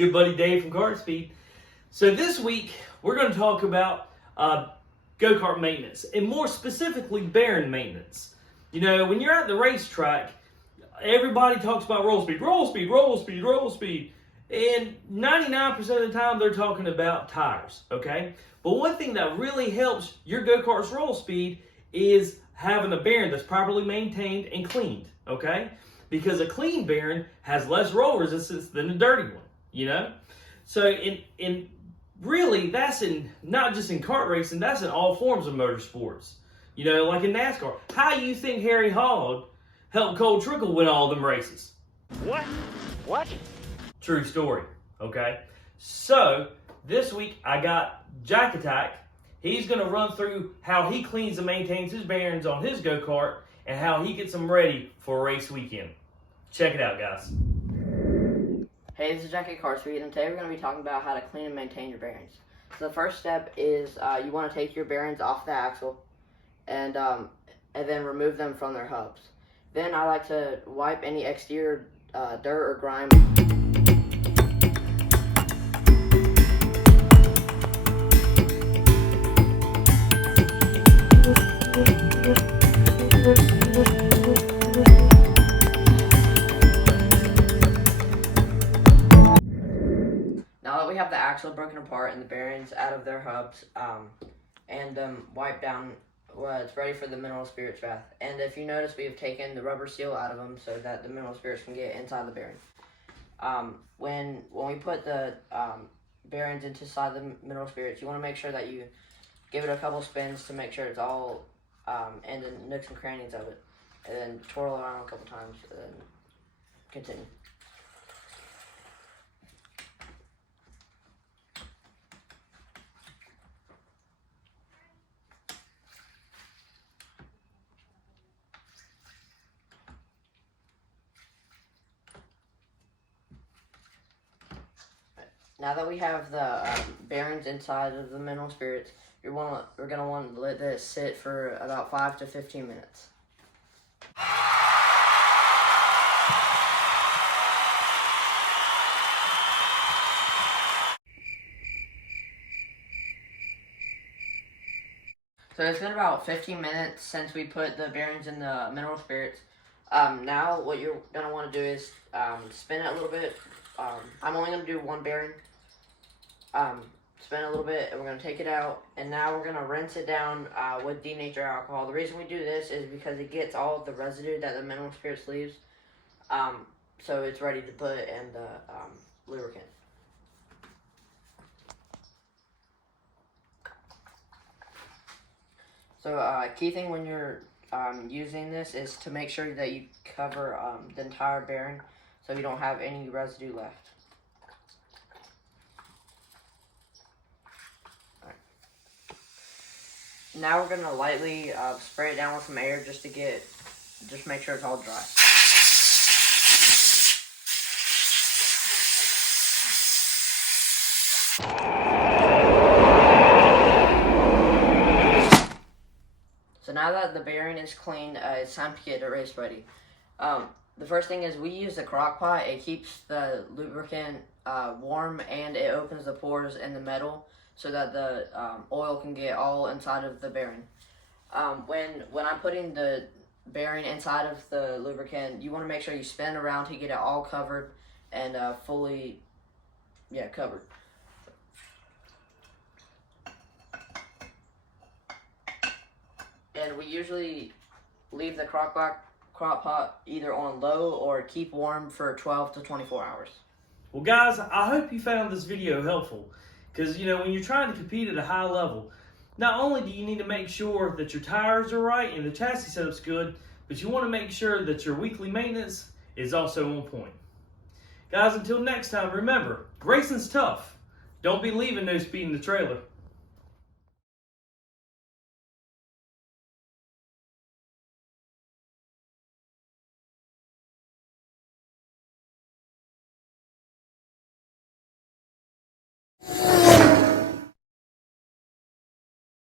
your good buddy Dave from Kart Speed. So this week, we're going to talk about go-kart maintenance, and more specifically, bearing maintenance. You know, when you're at the racetrack, everybody talks about roll speed, roll speed, roll speed, roll speed. And 99% of the time, they're talking about tires, okay? But one thing that really helps your go-kart's roll speed is having a bearing that's properly maintained and cleaned, okay? Because a clean bearing has less roll resistance than a dirty one, you know? So in really, that's not just in kart racing, that's in all forms of motorsports. You know, like in NASCAR. How do you think Harry Hogg helped Cole Trickle win all them races? What? True story, okay? So, this week I got Jack Attack. He's going to run through how he cleans and maintains his bearings on his go-kart and how he gets them ready for a race weekend. Check it out, guys. Hey, this is Jack at Kart Speed, and today we're going to be talking about how to clean and maintain your bearings. So the first step is you want to take your bearings off the axle and then remove them from their hubs. Then I like to wipe any exterior dirt or grime. Now that we have the axle broken apart and the bearings out of their hubs and wiped down, it's ready for the mineral spirits bath. And if you notice, we have taken the rubber seal out of them so that the mineral spirits can get inside the bearing. When we put the bearings inside the mineral spirits, you want to make sure that you give it a couple spins to make sure it's all in the nooks and crannies of it. And then twirl it around a couple times and then continue. Now that we have the bearings inside of the mineral spirits, we're going to want to let this sit for about 5 to 15 minutes. So it's been about 15 minutes since we put the bearings in the mineral spirits. Now what you're going to want to do is spin it a little bit. I'm only going to do one bearing. Spin a little bit, and we're going to take it out, and now we're going to rinse it down with denatured alcohol. The reason we do this is because it gets all of the residue that the mineral spirits leaves, so it's ready to put in the lubricant. So key thing when you're using this is to make sure that you cover the entire bearing so you don't have any residue left. Now we're going to lightly spray it down with some air just make sure it's all dry. So now that the bearing is clean, it's time to get it race ready. The first thing is we use the crock pot. It keeps the lubricant warm and it opens the pores in the metal so that the oil can get all inside of the bearing. When I'm putting the bearing inside of the lubricant, you want to make sure you spin around to get it all covered and fully covered. And we usually leave the crock pot either on low or keep warm for 12 to 24 hours. Well, guys, I hope you found this video helpful. Because, you know, when you're trying to compete at a high level, not only do you need to make sure that your tires are right and the chassis setup's good, but you want to make sure that your weekly maintenance is also on point. Guys, until next time, remember, racing's tough. Don't be leaving no speed in the trailer.